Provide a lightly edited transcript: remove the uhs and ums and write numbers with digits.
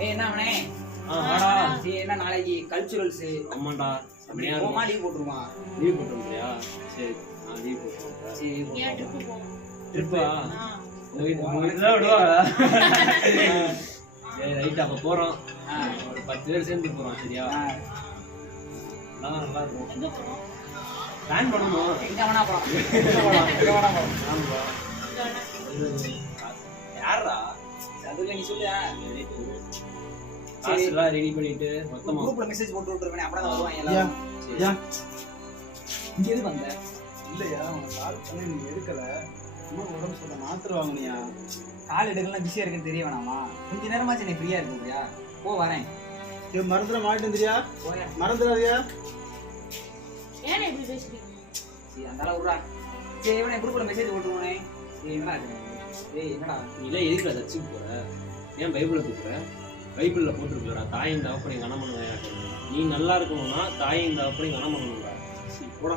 ஏய் என்ன அவனே ஆடா சரி என்ன நாளைக்கு கல்ச்சுரல்ஸ் ஆமாண்டா அப்படியே போமா லீவ் போட்டுருமா லீவ் போட்டுருக்கியா சரி நான் லீவ் போட்டுருக்கேன் சரி ஏன் ட்ரிப்பு போவோம் ட்ரிப்பா உங்ககிட்ட விடுவாங்க சரி ரைட் அப்ப போறோம் ஒரு 10 பேர் சேர்ந்து போறோம் சரியா நல்லா இருக்கும் எங்க போறோம் பிளான் பண்ணணும் எங்க வேணா போறோம் ஆமா யாரா அதுல நீ சொல்லு காசு எல்லாம் ரெடி பண்ணிட்டு மொத்தமா குரூப்ல மெசேஜ் போட்டு விட்டுருவேன் அப்புறம் தான் வருவாங்க எல்லாரும் இங்க எது வந்த இல்லையா உனக்கு கால் பண்ணி நீ எடுக்கல இன்னும் உடம்பு சொல்ல மாத்திரை வாங்கினியா கால் எடுக்கலாம் பிஸியா இருக்குன்னு தெரிய வேணாமா கொஞ்ச நேரமாச்சு நீ ஃப்ரீயா இருக்கியா போ வரேன் மறந்துட மாட்டேந்திரியா போயா மறந்துடாதியா ஏன் இப்படி பேசுறீங்க சரி அந்த அளவு விட்றா சரி இவனே குரூப்ல மெசேஜ் போட்டுருவானே சரி என்னடா ஏய் என்னடா நீல எதுக்கு அதை வச்சுக்க போற ஏன் பைபிளை தூக்குற பைபிள்ல போட்டுருக்கா தாயின் தகப்பனை கனம் பண்ணுவேன் நீ நல்லா இருக்கணும்னா தாயின் தகப்பனை கனம் பண்ணணும்டா சரி போடா